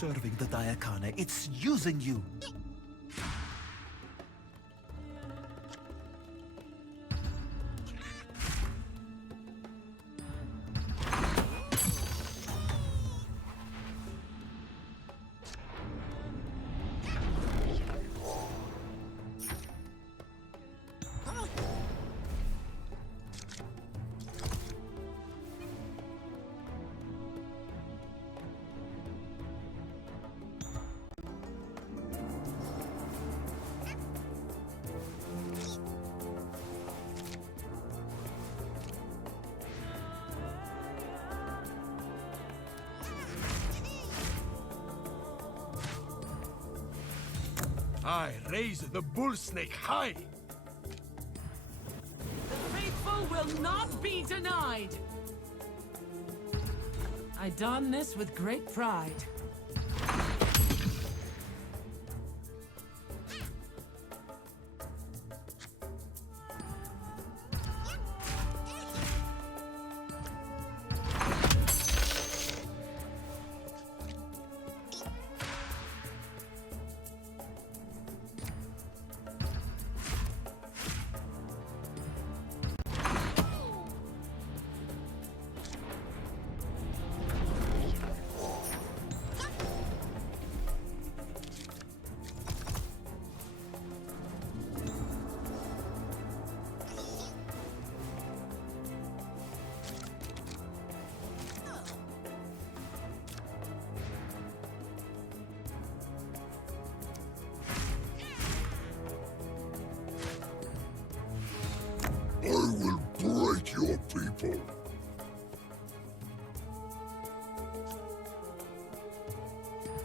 serving the Diakana, it's using you. I raise the bull snake high. The faithful will not be denied. I don this with great pride. I will break your people.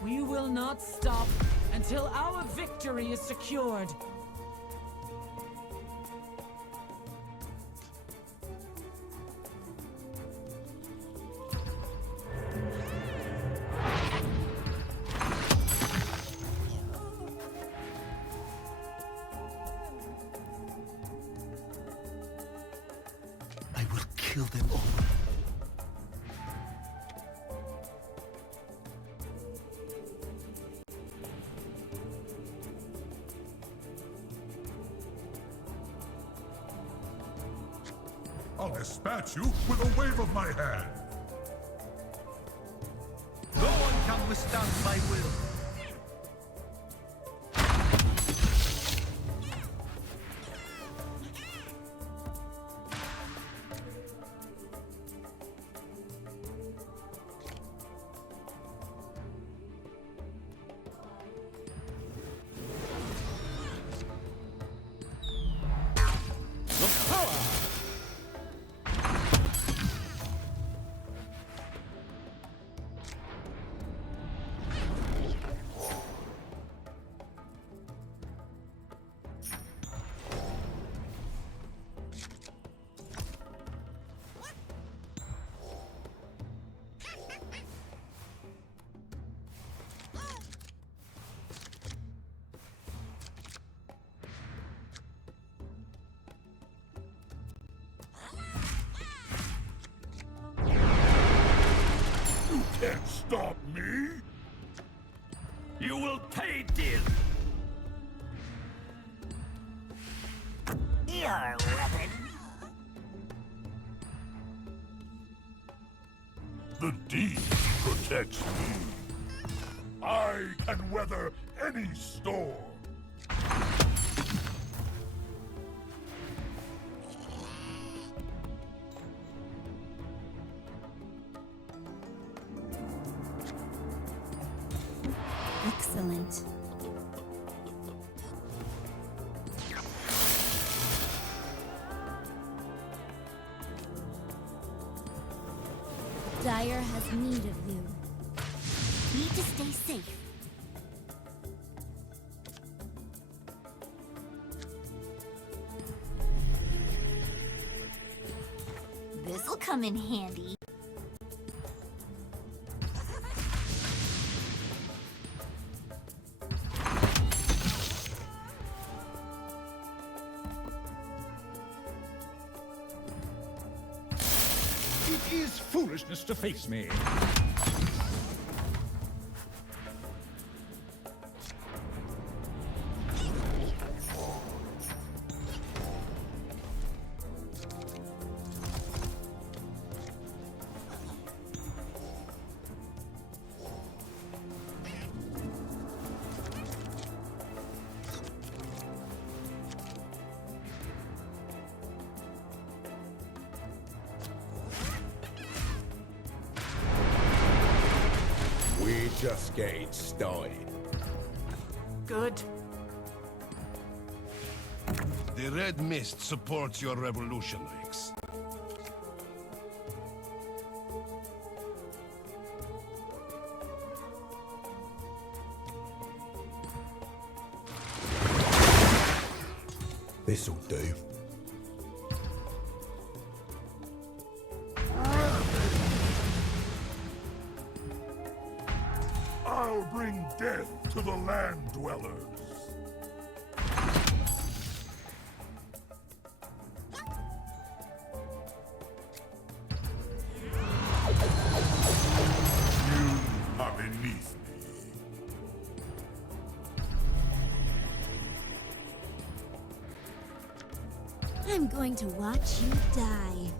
We will not stop until our victory is secured. I will kill them all. I'll dispatch you with a wave of my hand. No one can withstand my will. You can't stop me! You will pay dearly. Your weapon. The deed protects me. I can weather any storm. Excellent. Dire has need of you. Need to stay safe. This'll come in handy. It is foolishness to face me. just getting started. Good. The Red Mist supports your revolution, Rex. This'll do. I'll bring death to the land dwellers. You are beneath me. I'm going to watch you die.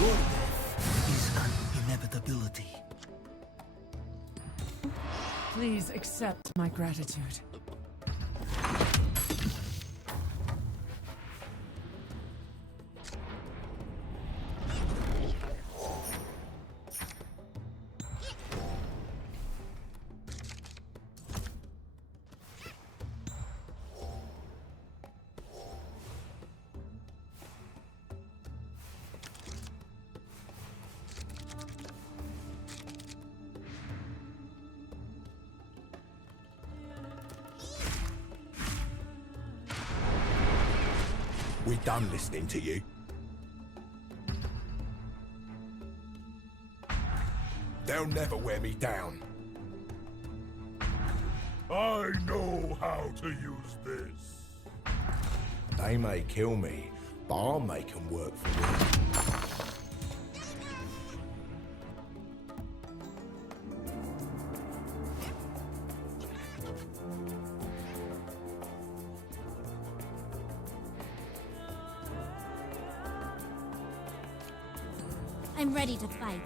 Your death is an inevitability. Please accept my gratitude. We done listening to you. They'll never wear me down. I know how to use this. They may kill me, but I'll make them work for me. I'm ready to fight.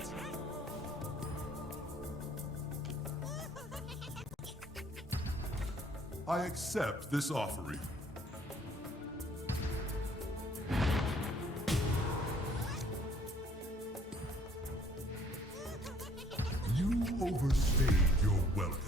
I accept this offering. You overstayed your welcome.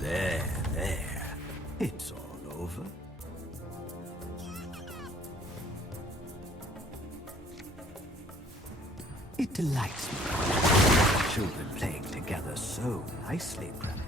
There. It's all over. It delights me. Children playing together so nicely, Granny.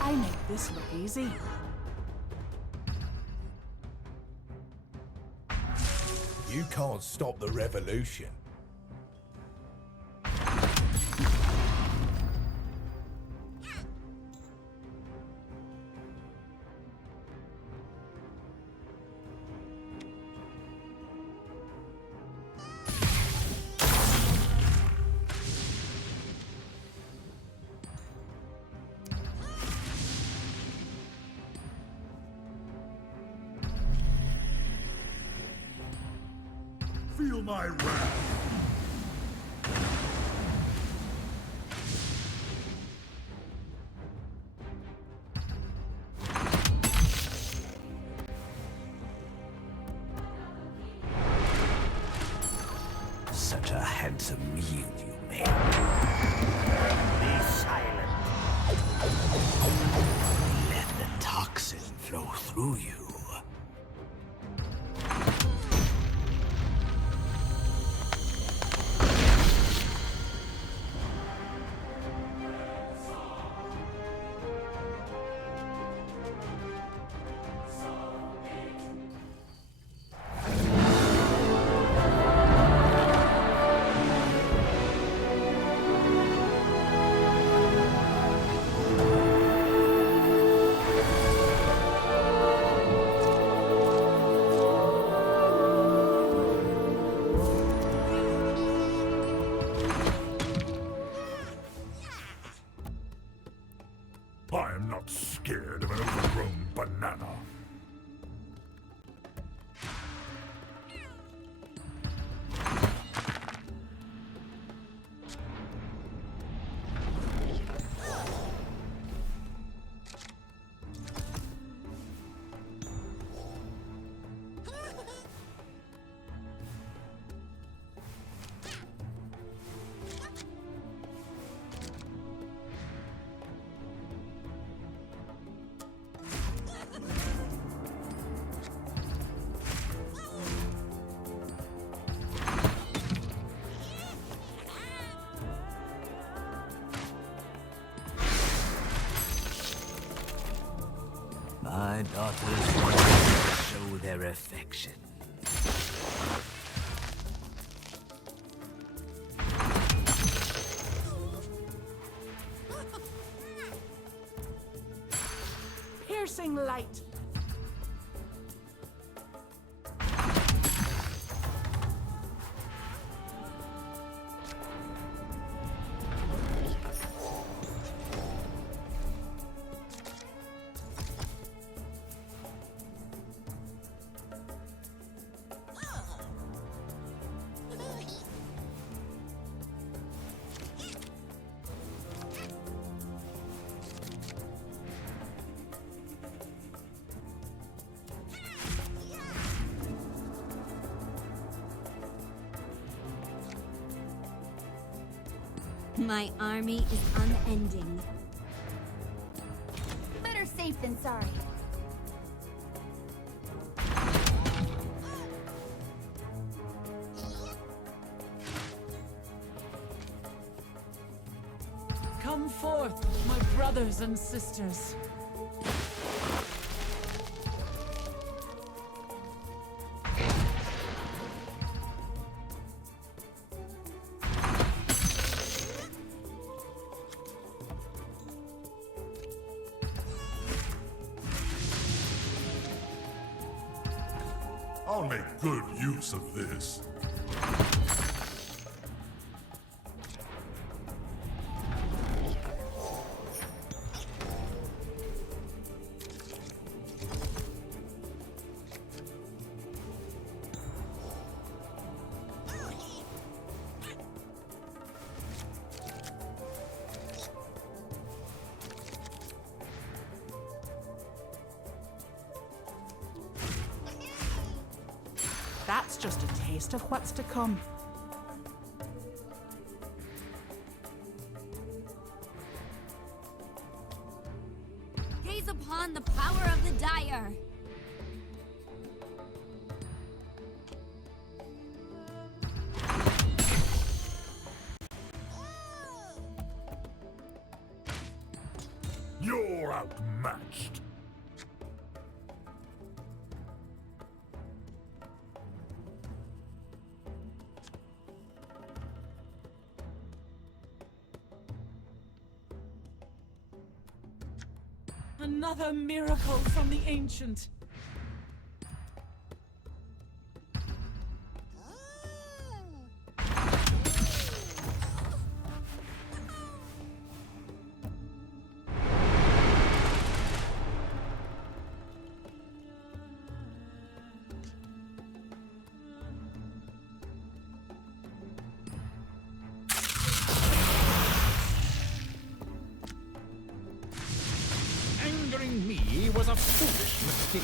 I make this look easy. You can't stop the revolution. Feel my wrath. such a handsome meal you made. Be silent. Let the toxin flow through you. I am not scared of an overgrown banana. My daughters want to show their affection. Piercing light. My army is unending. Better safe than sorry. Come forth, my brothers and sisters. I'll make good use of this. That's just a taste of what's to come. Gaze upon the power of the Dire. You're outmatched. Another miracle from the ancient. Angering me was a foolish mistake.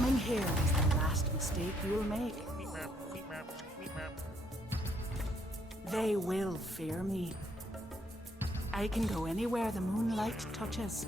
Coming here is the last mistake you'll make. They will fear me. I can go anywhere the moonlight touches.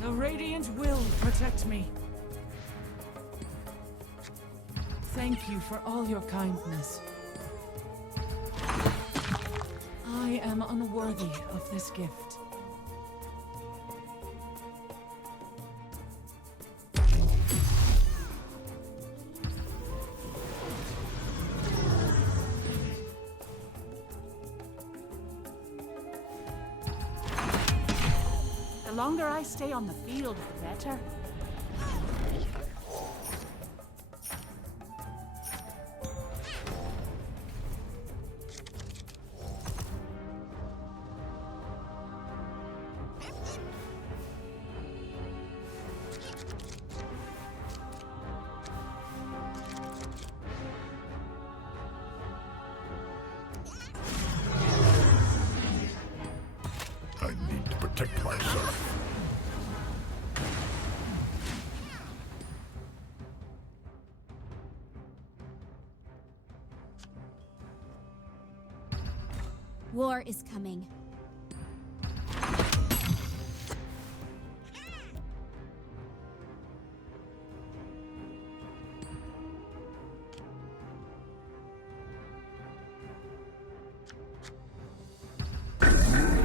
The Radiant will protect me. Thank you for all your kindness. I am unworthy of this gift. The longer I stay on the field, the better. I need to protect myself. War is coming.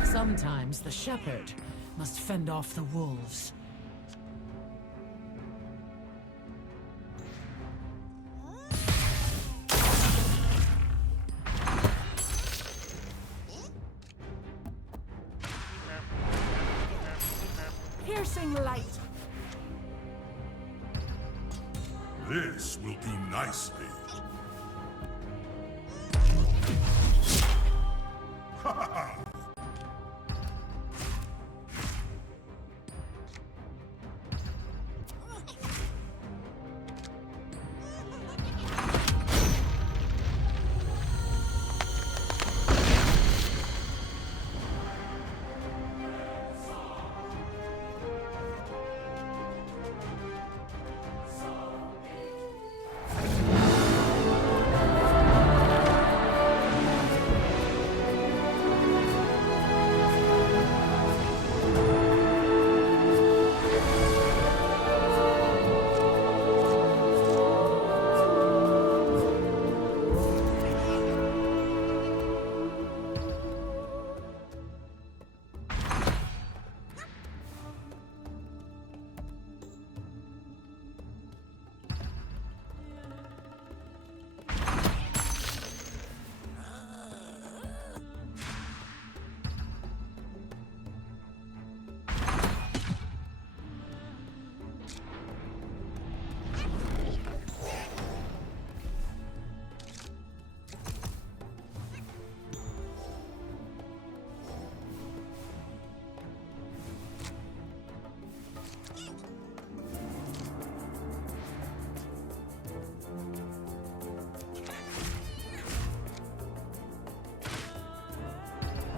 Sometimes the shepherd must fend off the wolves. Piercing light. This will do nicely. Ha ha ha!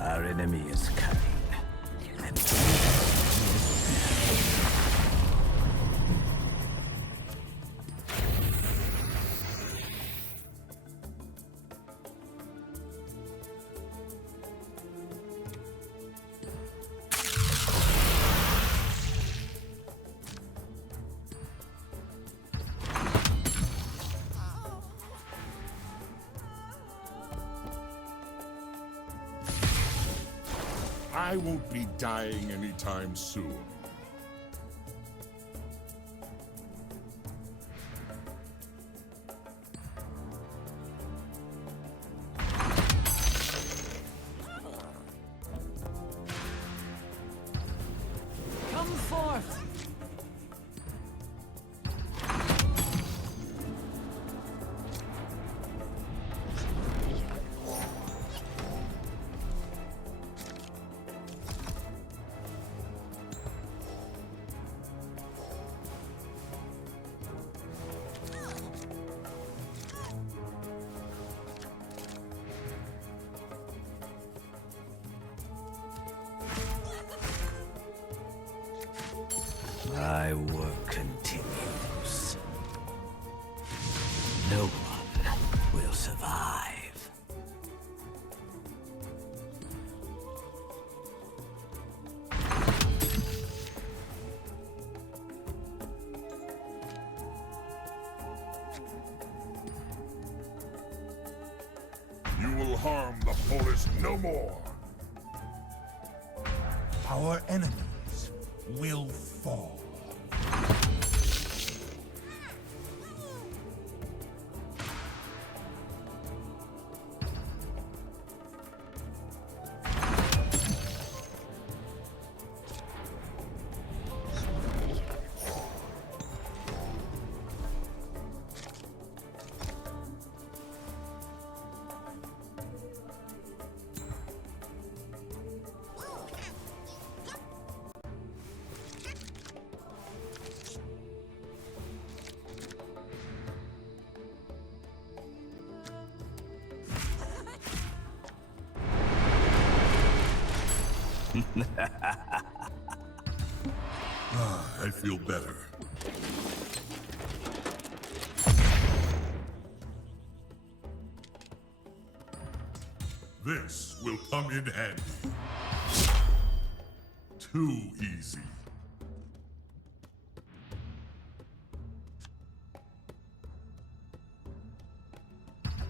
Our enemy is cunning. And I won't be dying anytime soon. Come forth! My work continues. No one will survive. You will harm the forest no more. Our enemies will fall. I feel better. This will come in handy. Too easy.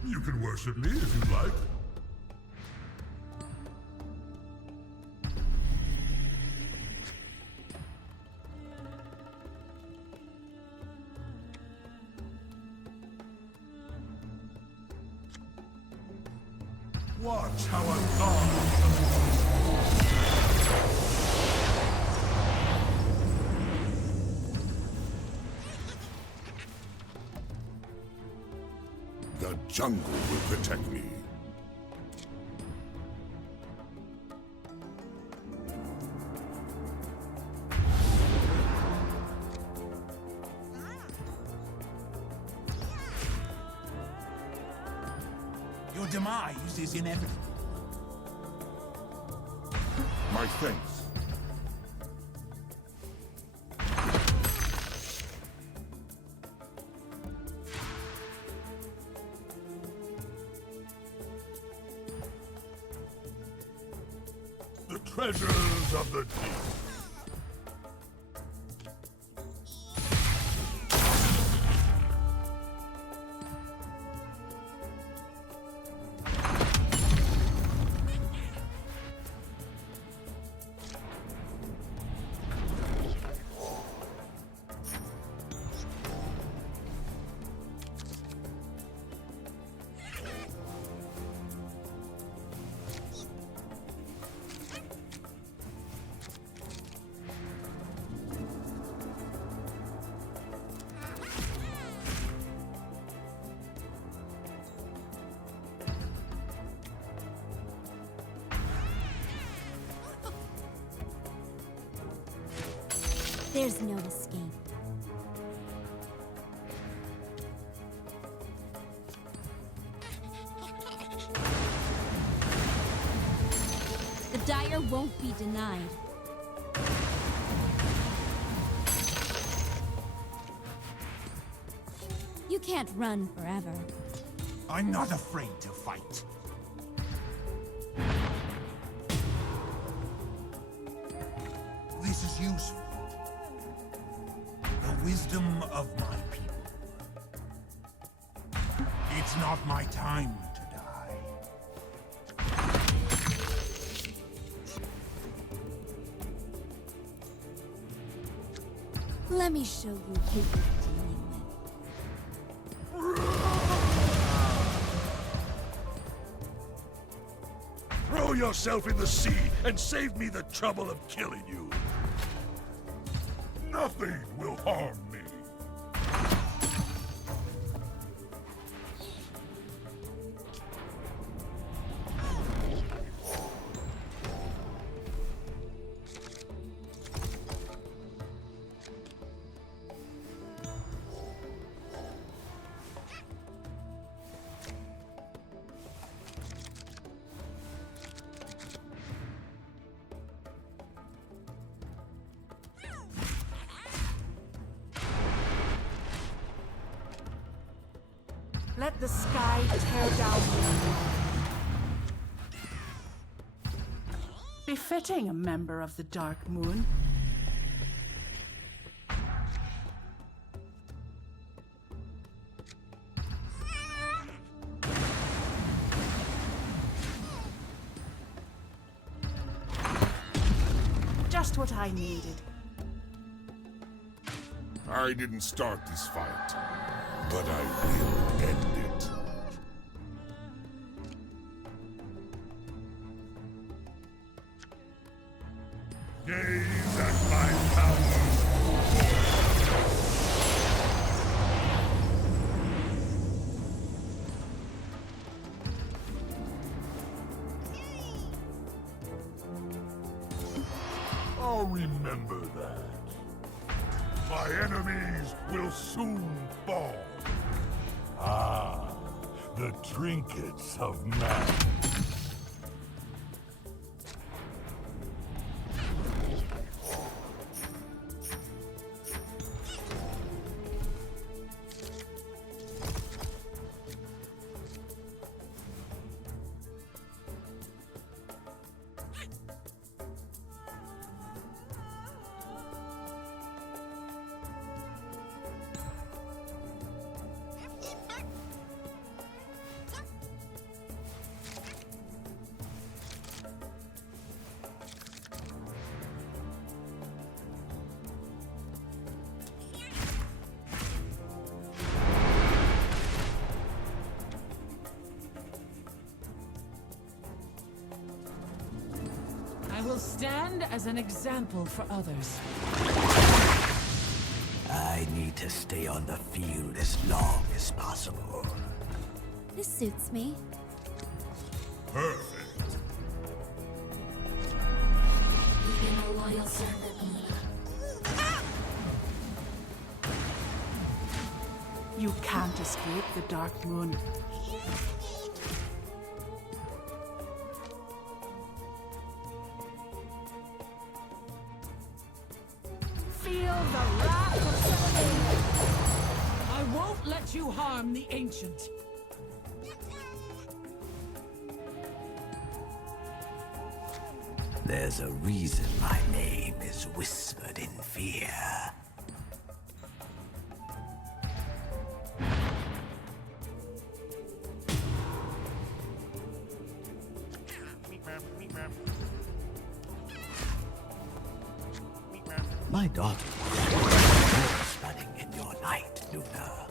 You can worship me if you like. Watch how a god. The jungle will protect me. Your demise is inevitable. My thanks. The treasures of the deep. There's no escape. The Dire won't be denied. You can't run forever. I'm not afraid to fight. This is useful. The wisdom of my people. It's not my time to die. Let me show you who you're dealing with. Throw yourself in the sea and save me the trouble of killing you. Nothing will harm me. Let the sky tear down the wall. Befitting a member of the Dark Moon. Just what I needed. I didn't start this fight, but I will end it. Gaze at my power. I'll remember that. My enemies will soon fall. Ah, the trinkets of man. I will stand as an example for others. I need to stay on the field as long as possible. This suits me. Perfect. Being a loyal servant. You can't escape the Dark Moon. Feel the wrath of Saladin. I won't let you harm the Ancient. There's a reason my name is whispered in fear. My daughter was running in your night, Luna.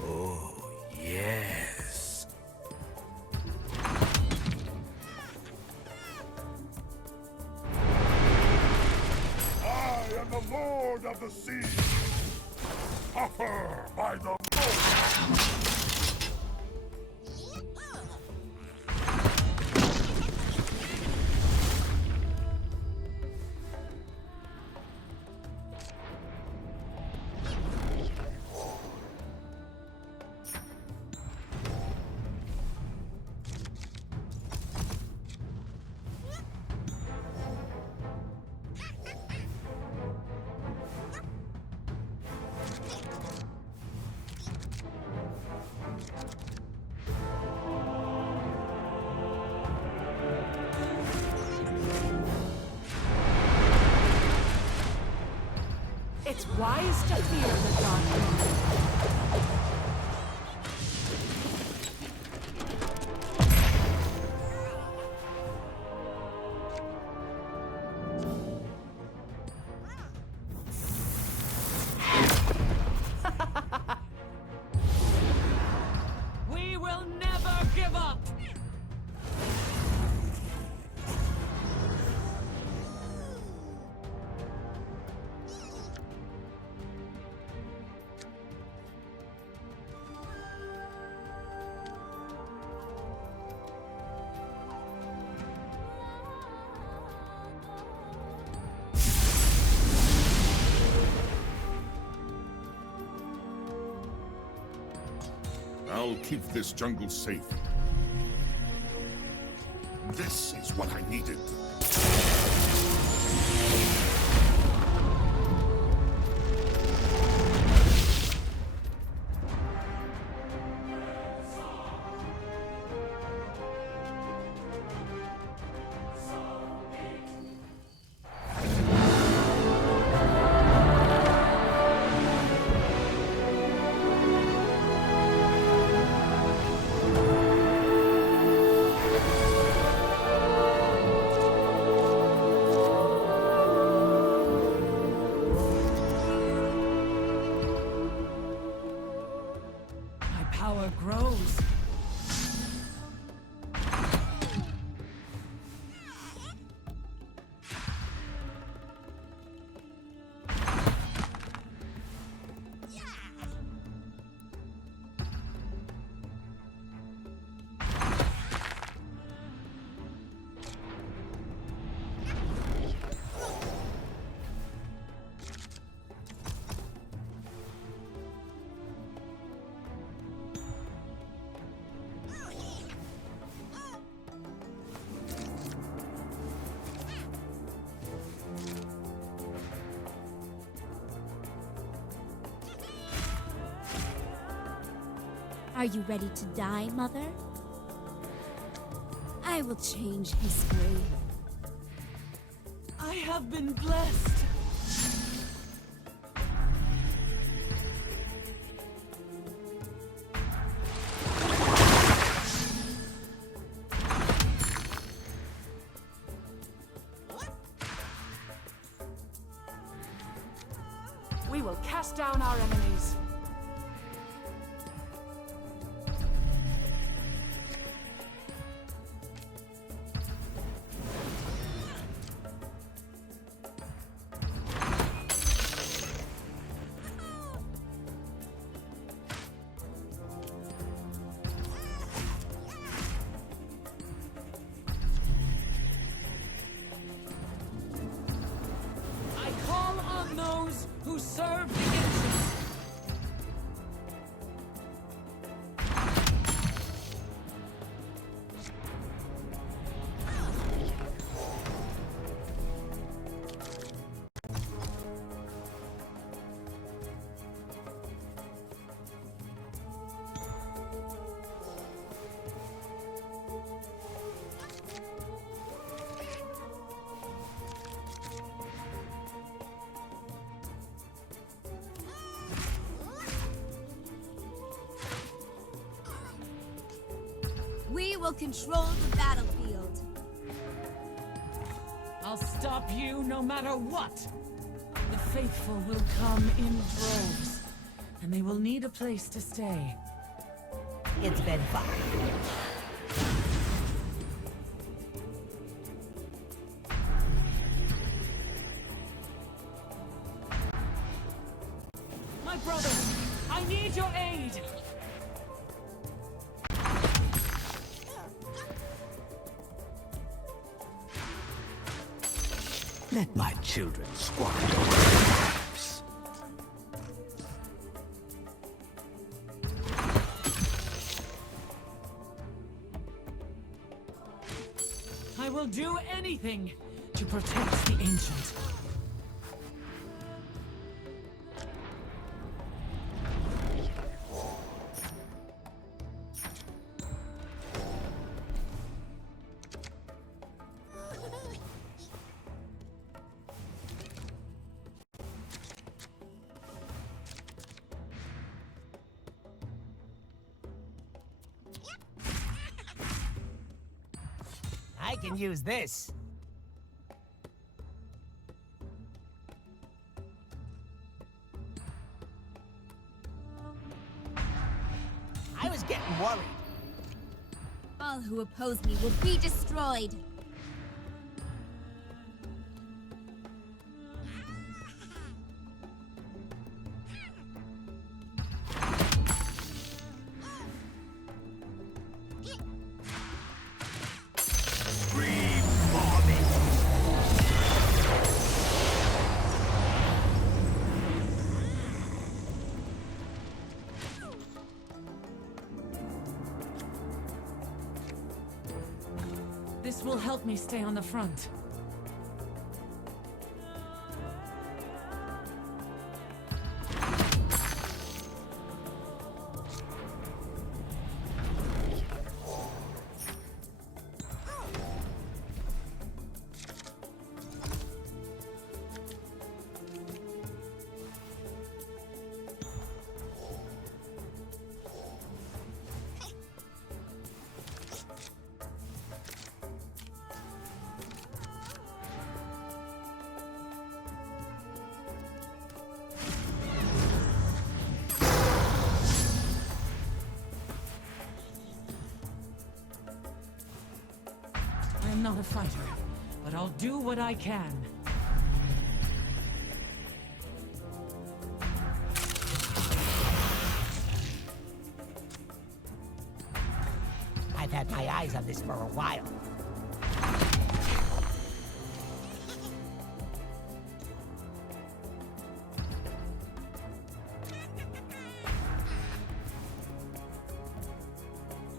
Oh, yes. I am the Lord of the Sea. Tougher by the moon. It's wise to fear the Dark Moon. We will never give up! I'll keep this jungle safe. This is what I needed. power grows. Are you ready to die, Mother? I will change history. I have been blessed. We will cast down our enemies. I call on those who serve the ancients. We will control the battlefield. I'll stop you no matter what. The faithful will come in droves, and they will need a place to stay. It's been fun. My brothers, I need your aid! Let my children squander their lives. I will do anything to protect the ancient. I can use this. I was getting worried. All who oppose me will be destroyed. This will help me stay on the front. I'm not a fighter, but I'll do what I can. I've had my eyes on this for a while.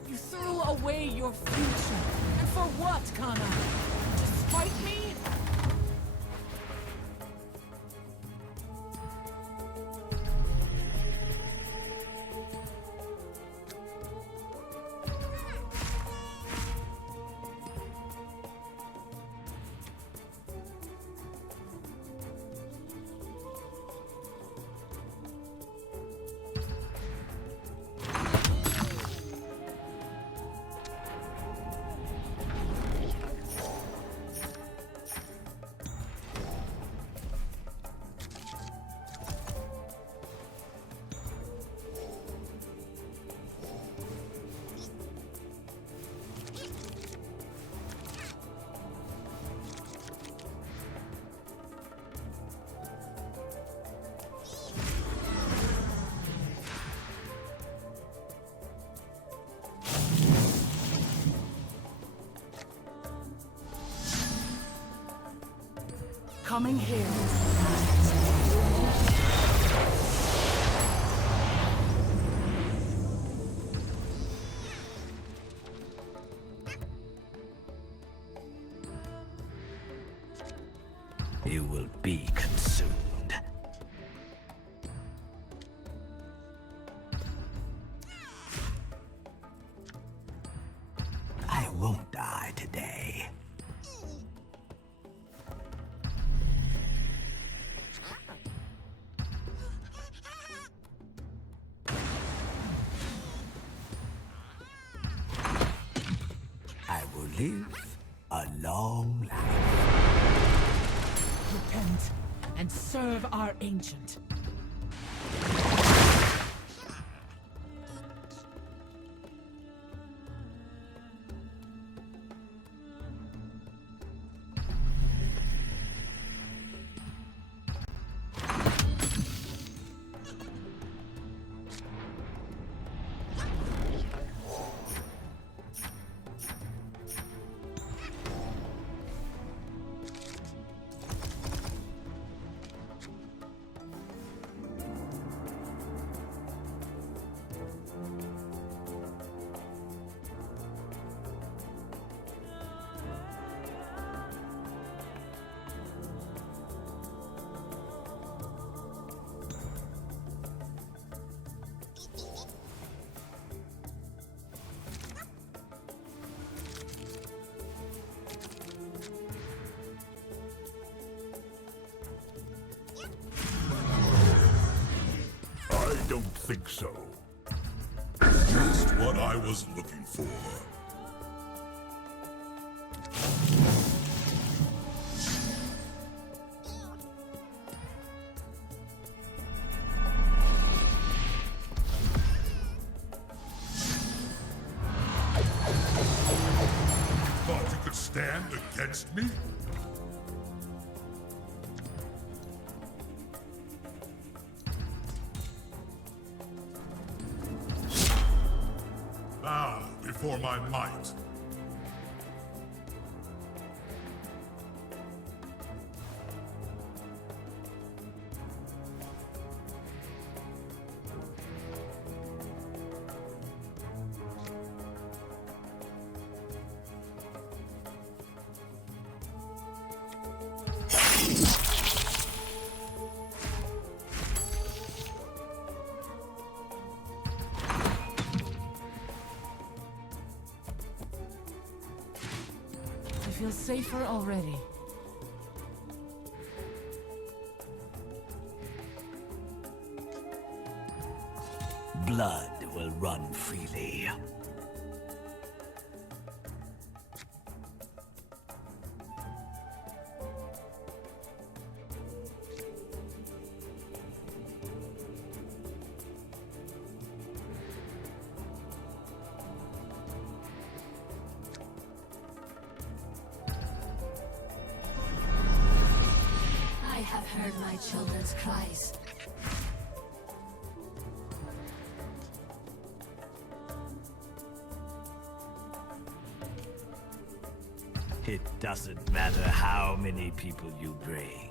You threw away your future. And for what, Kana? To spite me? Coming here. You will be consumed. I won't die today. I will live a long life. Repent and serve our ancient. I don't think so. Just what I was looking for. Thought you could stand against me? Bow before my might. I feel safer already. Blood will run freely. my children's cries. It doesn't matter how many people you bring.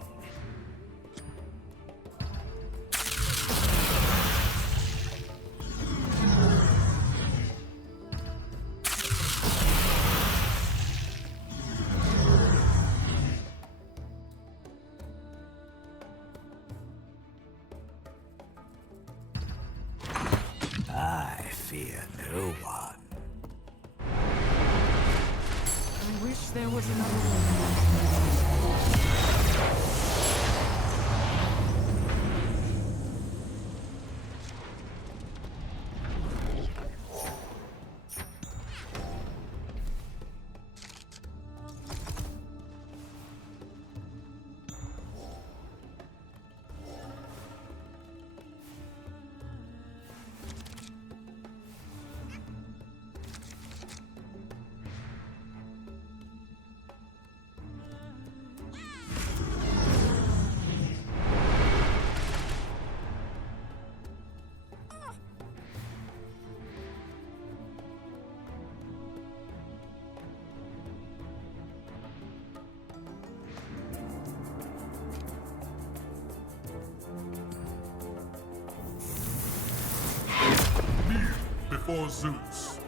I fear no one. I wish there was another way. Kneel before Zeus.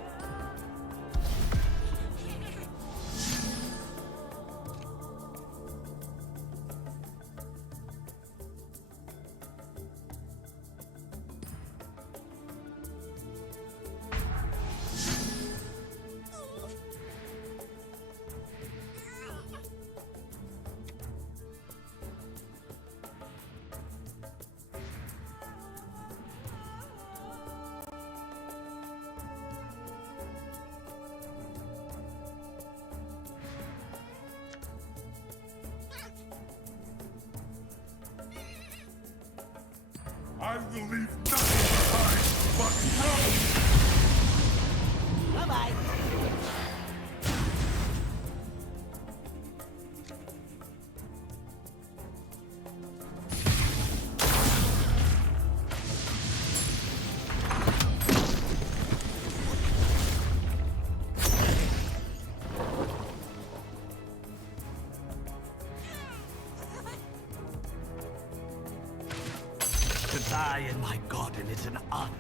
I will leave nothing behind but rubble! Bye-bye. To die in my garden is an honor.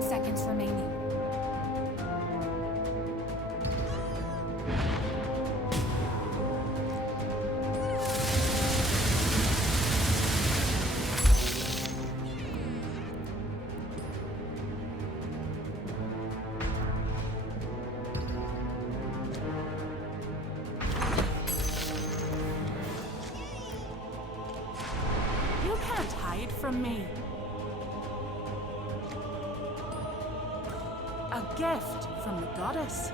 Seconds remaining. You can't hide from me. A gift from the goddess.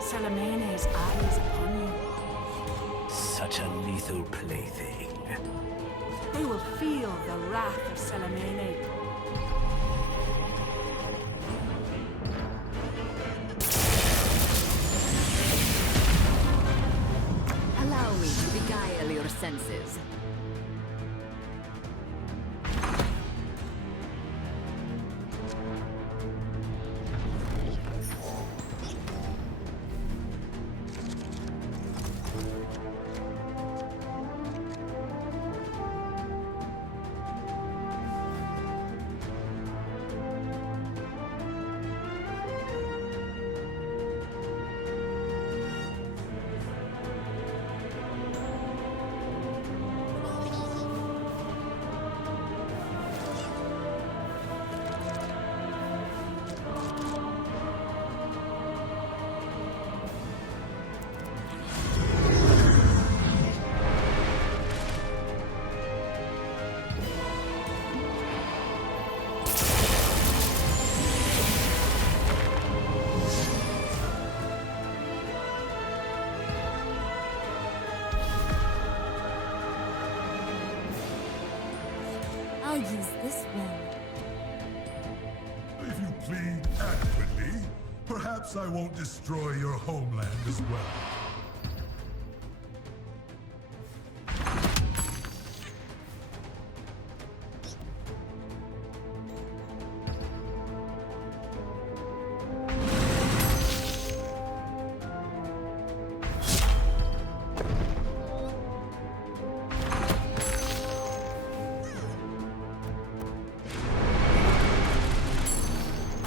Selemene's eyes upon you. Such a lethal plaything. They will feel the wrath of Selemene. Allow me to beguile your senses. I use this well. If you plead adequately, perhaps I won't destroy your homeland as well.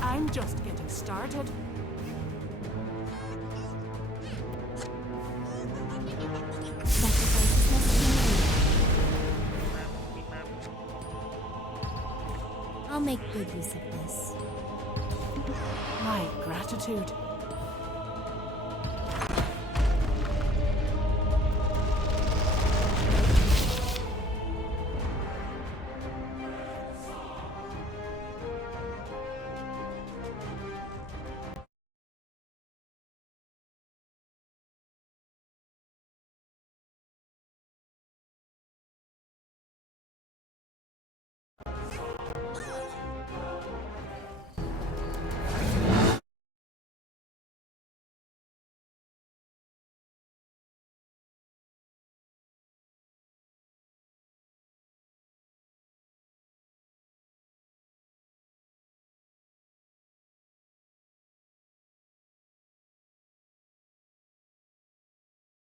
I'm just getting started. Sacrifices must be made. I'll make good use of this. My gratitude.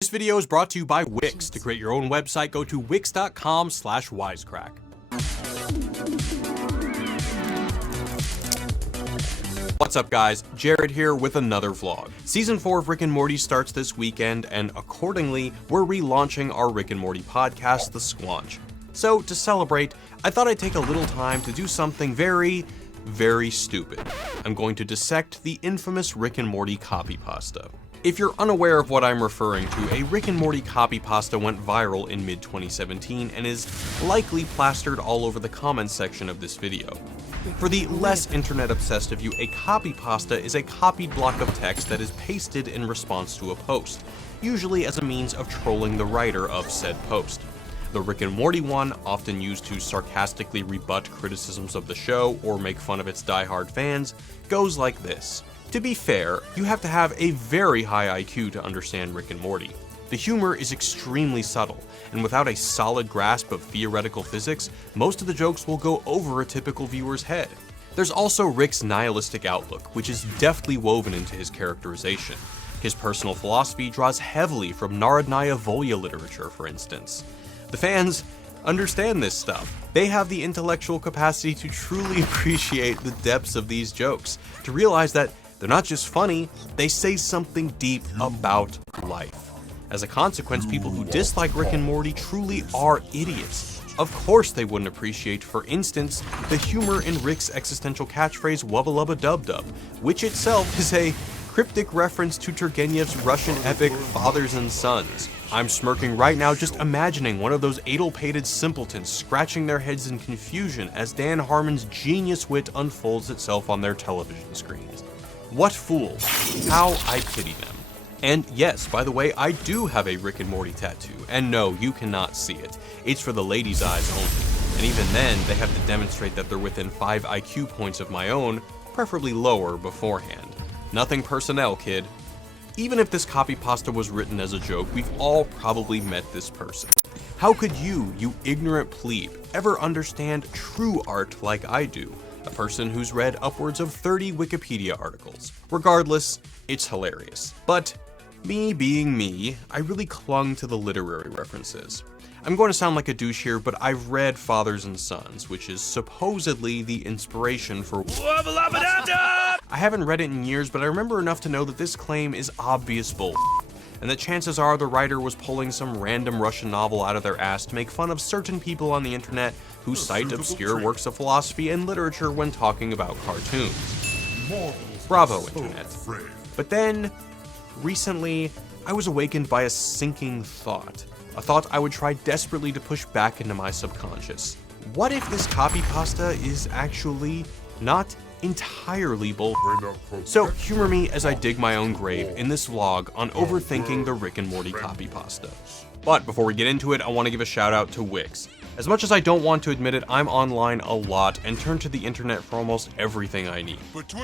This video is brought to you by Wix. To create your own website, go to wix.com/wisecrack. What's up guys, Jared here with another vlog. Season 4 of Rick and Morty starts this weekend, and accordingly, we're relaunching our Rick and Morty podcast, The Squanch. So to celebrate, I thought I'd take a little time to do something very stupid. I'm going to dissect the infamous Rick and Morty copypasta. If you're unaware of what I'm referring to, a Rick and Morty copypasta went viral in mid-2017 and is likely plastered all over the comments section of this video. For the less internet-obsessed of you, a copypasta is a copied block of text that is pasted in response to a post, usually as a means of trolling the writer of said post. The Rick and Morty one, often used to sarcastically rebut criticisms of the show or make fun of its diehard fans, goes like this. To be fair, you have to have a very high IQ to understand Rick and Morty. The humor is extremely subtle, and without a solid grasp of theoretical physics, most of the jokes will go over a typical viewer's head. There's also Rick's nihilistic outlook, which is deftly woven into his characterization. His personal philosophy draws heavily from Narodnaya Volya literature, for instance. The fans understand this stuff. They have the intellectual capacity to truly appreciate the depths of these jokes, to realize that they're not just funny, they say something deep about life. As a consequence, people who dislike Rick and Morty truly are idiots. Of course they wouldn't appreciate, for instance, the humor in Rick's existential catchphrase Wubba Lubba Dub Dub, which itself is a cryptic reference to Turgenev's Russian epic Fathers and Sons. I'm smirking right now just imagining one of those adle-pated simpletons scratching their heads in confusion as Dan Harmon's genius wit unfolds itself on their television screens. What fools. How I pity them. And yes, by the way, I do have a Rick and Morty tattoo, and no, you cannot see it. It's for the ladies' eyes only, and even then, they have to demonstrate that they're within 5 IQ points of my own, preferably lower beforehand. Nothing personnel, kid. Even if this copypasta was written as a joke, we've all probably met this person. How could you ignorant plebe, ever understand true art like I do? A person who's read upwards of 30 Wikipedia articles. Regardless, it's hilarious. But me being me, I really clung to the literary references. I'm going to sound like a douche here, but I've read Fathers and Sons, which is supposedly the inspiration for I haven't read it in years, but I remember enough to know that this claim is obvious bull, and that chances are the writer was pulling some random Russian novel out of their ass to make fun of certain people on the internet who cite obscure works of philosophy and literature when talking about cartoons. Bravo, internet. But then, recently, I was awakened by a sinking thought. A thought I would try desperately to push back into my subconscious. What if this copypasta is actually not entirely bull? So humor me as I dig my own grave in this vlog on overthinking the Rick and Morty copypasta. But before we get into it, I want to give a shout out to Wix. As much as I don't want to admit it, I'm online a lot and turn to the internet for almost everything I need.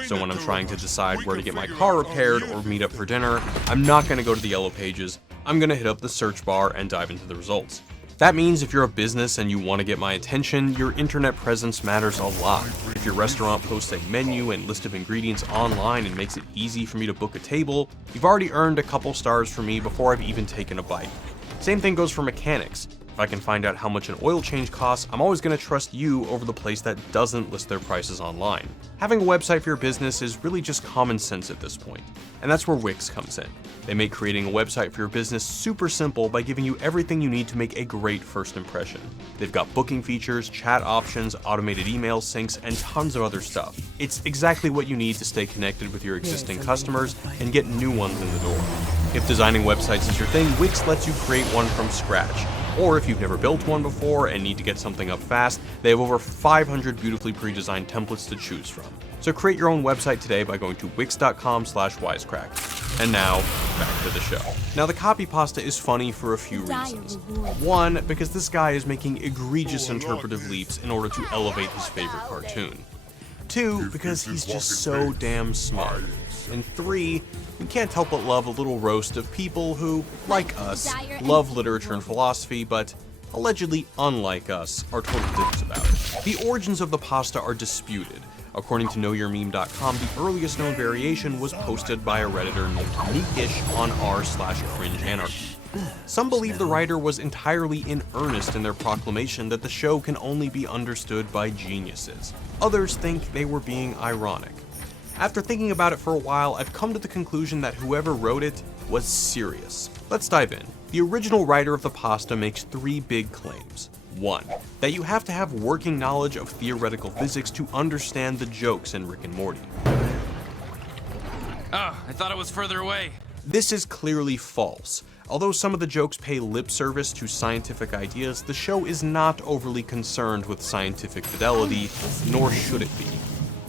So when I'm trying to decide where to get my car repaired or meet up for dinner, I'm not going to go to the yellow pages. I'm going to hit up the search bar and dive into the results. That means if you're a business and you want to get my attention, your internet presence matters a lot. If your restaurant posts a menu and list of ingredients online and makes it easy for me to book a table, you've already earned a couple stars from me before I've even taken a bite. Same thing goes for mechanics. If I can find out how much an oil change costs, I'm always going to trust you over the place that doesn't list their prices online. Having a website for your business is really just common sense at this point, and that's where Wix comes in. They make creating a website for your business super simple by giving you everything you need to make a great first impression. They've got booking features, chat options, automated email syncs, and tons of other stuff. It's exactly what you need to stay connected with your existing customers and get new ones in the door. If designing websites is your thing, Wix lets you create one from scratch. Or if you've never built one before and need to get something up fast, they have over 500 beautifully pre-designed templates to choose from. So create your own website today by going to wix.com/wisecrack. And now, back to the show. Now the copy pasta is funny for a few reasons. One, because this guy is making egregious interpretive leaps in order to elevate his favorite cartoon. Two, because he's just so damn smart. And three, we can't help but love a little roast of people who, like us, love literature and philosophy, but allegedly unlike us, are total dicks about it. The origins of the pasta are disputed. According to KnowYourMeme.com, the earliest known variation was posted by a Redditor named Neekish on r/cringeanarchy. Some believe the writer was entirely in earnest in their proclamation that the show can only be understood by geniuses. Others think they were being ironic. After thinking about it for a while, I've come to the conclusion that whoever wrote it was serious. Let's dive in. The original writer of the pasta makes three big claims. 1. That you have to have working knowledge of theoretical physics to understand the jokes in Rick and Morty. Oh, I thought it was further away. This is clearly false. Although some of the jokes pay lip service to scientific ideas, the show is not overly concerned with scientific fidelity, nor should it be.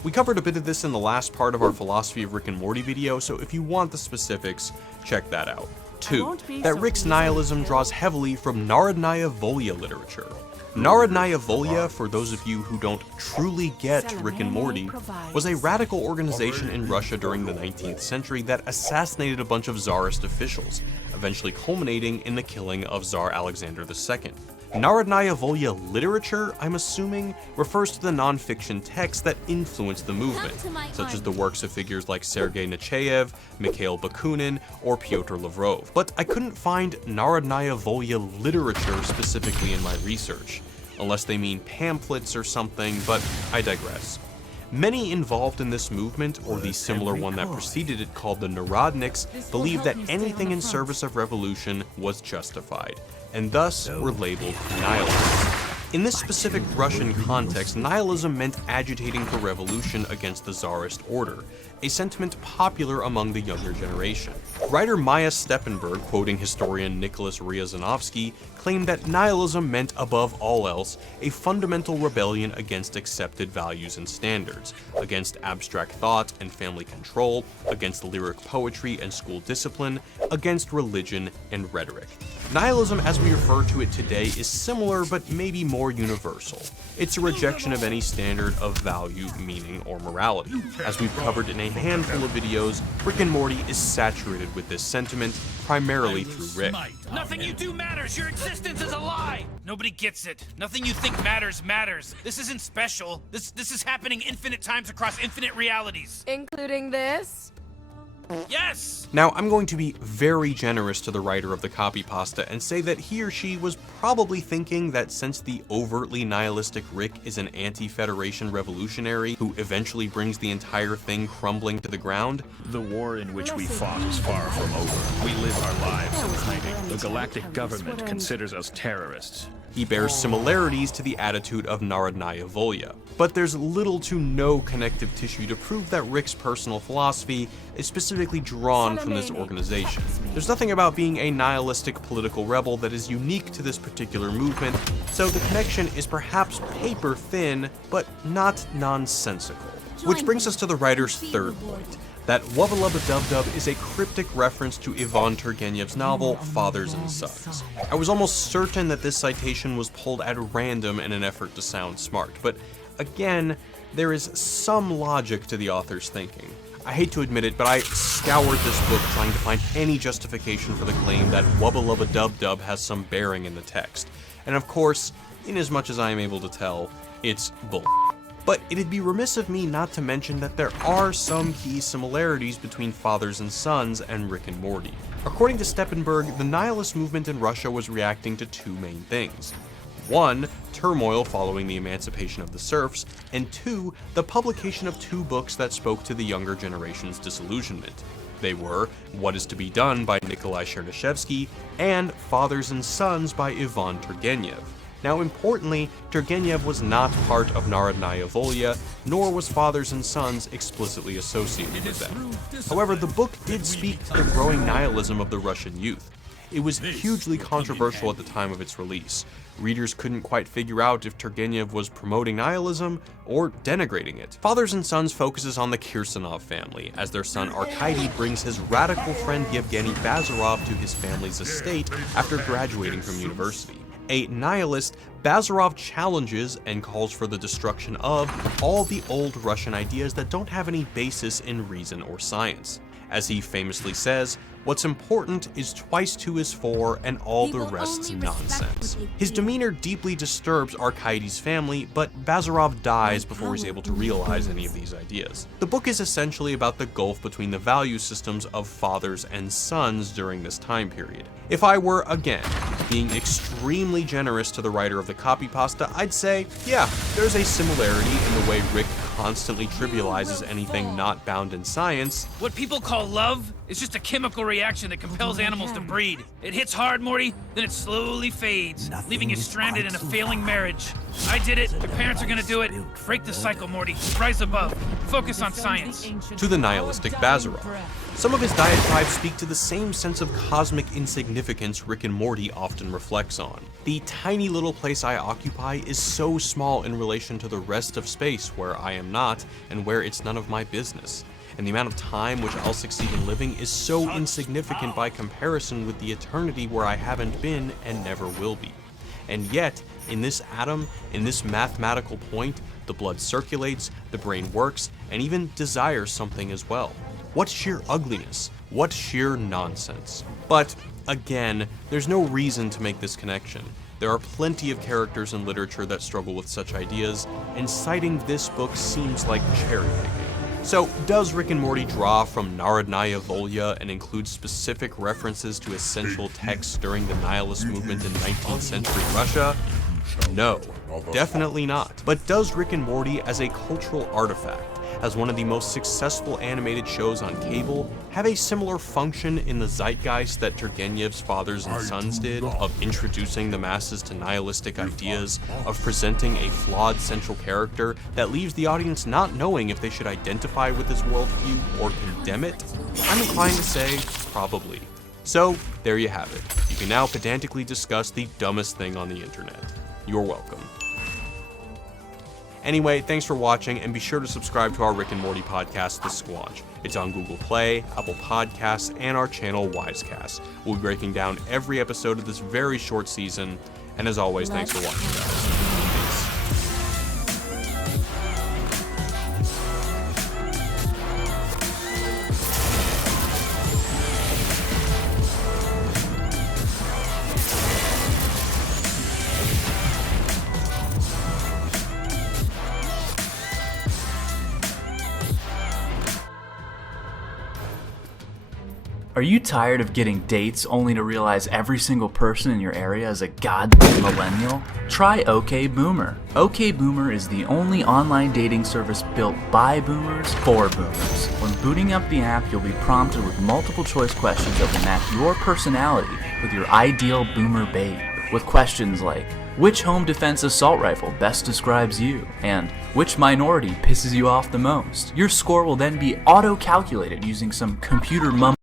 We covered a bit of this in the last part of our Philosophy of Rick and Morty video, so if you want the specifics, check that out. 2. That Rick's nihilism draws heavily from Narodnaya Volya literature. Narodnaya Volya, for those of you who don't truly get Rick and Morty, was a radical organization in Russia during the 19th century that assassinated a bunch of Tsarist officials, eventually culminating in the killing of Tsar Alexander II. Narodnaya Volya literature, I'm assuming, refers to the non-fiction texts that influenced the movement, such as the works of figures like Sergei Nechayev, Mikhail Bakunin, or Pyotr Lavrov. But I couldn't find Narodnaya Volya literature specifically in my research, unless they mean pamphlets or something, but I digress. Many involved in this movement, or the similar one that preceded it called the Narodniks, believed that anything in service of revolution was justified, and thus were labeled nihilists. In this specific Russian context, nihilism meant agitating for revolution against the Tsarist order, a sentiment popular among the younger generation. Writer Maya Steppenberg, quoting historian Nicholas Ryazanovsky, claimed that nihilism meant above all else a fundamental rebellion against accepted values and standards, against abstract thought and family control, against lyric poetry and school discipline, against religion and rhetoric. Nihilism as we refer to it today is similar but maybe more universal. It's a rejection of any standard of value, meaning, or morality. As we've covered in a handful of videos, Rick and Morty is saturated with this sentiment, primarily through Rick. Nothing you do matters. Your existence is a lie. Nobody gets it. Nothing you think matters. This isn't special. This is happening infinite times across infinite realities. Including this? Yes! Now, I'm going to be very generous to the writer of the copy pasta and say that he or she was probably thinking that since the overtly nihilistic Rick is an anti-Federation revolutionary who eventually brings the entire thing crumbling to the ground, the war in which we fought is far from over. We live our lives in hiding. The galactic government considers us terrorists. he bears similarities to the attitude of Narodnaya Volya. But there's little to no connective tissue to prove that Rick's personal philosophy is specifically drawn from this organization. There's nothing about being a nihilistic political rebel that is unique to this particular movement, so the connection is perhaps paper thin, but not nonsensical. Which brings us to the writer's third point. that Wubba Lubba Dub Dub is a cryptic reference to Ivan Turgenev's novel Fathers and Sons. I was almost certain that this citation was pulled at random in an effort to sound smart, but again, there is some logic to the author's thinking. I hate to admit it, but I scoured this book trying to find any justification for the claim that Wubba Lubba Dub Dub has some bearing in the text. And of course, in as much as I am able to tell, it's bull. But it'd be remiss of me not to mention that there are some key similarities between Fathers and Sons and Rick and Morty. According to Steppenberg, the nihilist movement in Russia was reacting to two main things. One, turmoil following the emancipation of the serfs, and two, the publication of two books that spoke to the younger generation's disillusionment. They were What Is to Be Done by Nikolai Chernyshevsky and Fathers and Sons by Ivan Turgenev. Now importantly, Turgenev was not part of Narodnaya Volya, nor was Fathers and Sons explicitly associated with them. However, the book did speak to the growing nihilism of the Russian youth. It was hugely controversial at the time of its release. Readers couldn't quite figure out if Turgenev was promoting nihilism or denigrating it. Fathers and Sons focuses on the Kirsanov family, as their son Arkady brings his radical friend Yevgeny Bazarov to his family's estate after graduating from university. A nihilist, Bazarov challenges and calls for the destruction of all the old Russian ideas that don't have any basis in reason or science. As he famously says, what's important is twice two is four and all the rest's nonsense. His demeanor deeply disturbs Arkady's family, but Bazarov dies before he's able to realize any of these ideas. The book is essentially about the gulf between the value systems of fathers and sons during this time period. If I were, again, being extremely generous to the writer of the copy pasta, I'd say, yeah, there's a similarity in the way Rick constantly trivializes anything not bound in science. What people call love is just a chemical reaction that compels animals to breed. It hits hard, Morty, then it slowly fades, leaving you stranded in a failing marriage. I did it. Your parents are gonna do it. Break the cycle, Morty. Rise above. Focus on science. To the nihilistic Bazarov. Some of his diatribes speak to the same sense of cosmic insignificance Rick and Morty often reflects on. The tiny little place I occupy is so small in relation to the rest of space where I am not and where it's none of my business. And the amount of time which I'll succeed in living is so insignificant by comparison with the eternity where I haven't been and never will be. And yet, in this atom, in this mathematical point, the blood circulates, the brain works, and even desires something as well. What sheer ugliness, what sheer nonsense. But, again, there's no reason to make this connection. There are plenty of characters in literature that struggle with such ideas, and citing this book seems like cherry picking. So, does Rick and Morty draw from Narodnaya Volya and include specific references to essential texts during the nihilist movement in 19th century Russia? No, definitely not. But does Rick and Morty as a cultural artifact, as one of the most successful animated shows on cable, have a similar function in the zeitgeist that Turgenev's Fathers and Sons did, of introducing the masses to nihilistic ideas, of presenting a flawed central character that leaves the audience not knowing if they should identify with this worldview or condemn it? I'm inclined to say, probably. So, there you have it. You can now pedantically discuss the dumbest thing on the internet. You're welcome. Anyway, thanks for watching, and be sure to subscribe to our Rick and Morty podcast, The Squanch. It's on Google Play, Apple Podcasts, and our channel, Wisecast. We'll be breaking down every episode of this very short season, and as always, thanks for watching, guys. Are you tired of getting dates only to realize every single person in your area is a goddamn millennial? Try OK Boomer. OK Boomer is the only online dating service built by boomers for boomers. When booting up the app, you'll be prompted with multiple choice questions that will match your personality with your ideal boomer babe. With questions like, which home defense assault rifle best describes you? And which minority pisses you off the most? Your score will then be auto-calculated using some computer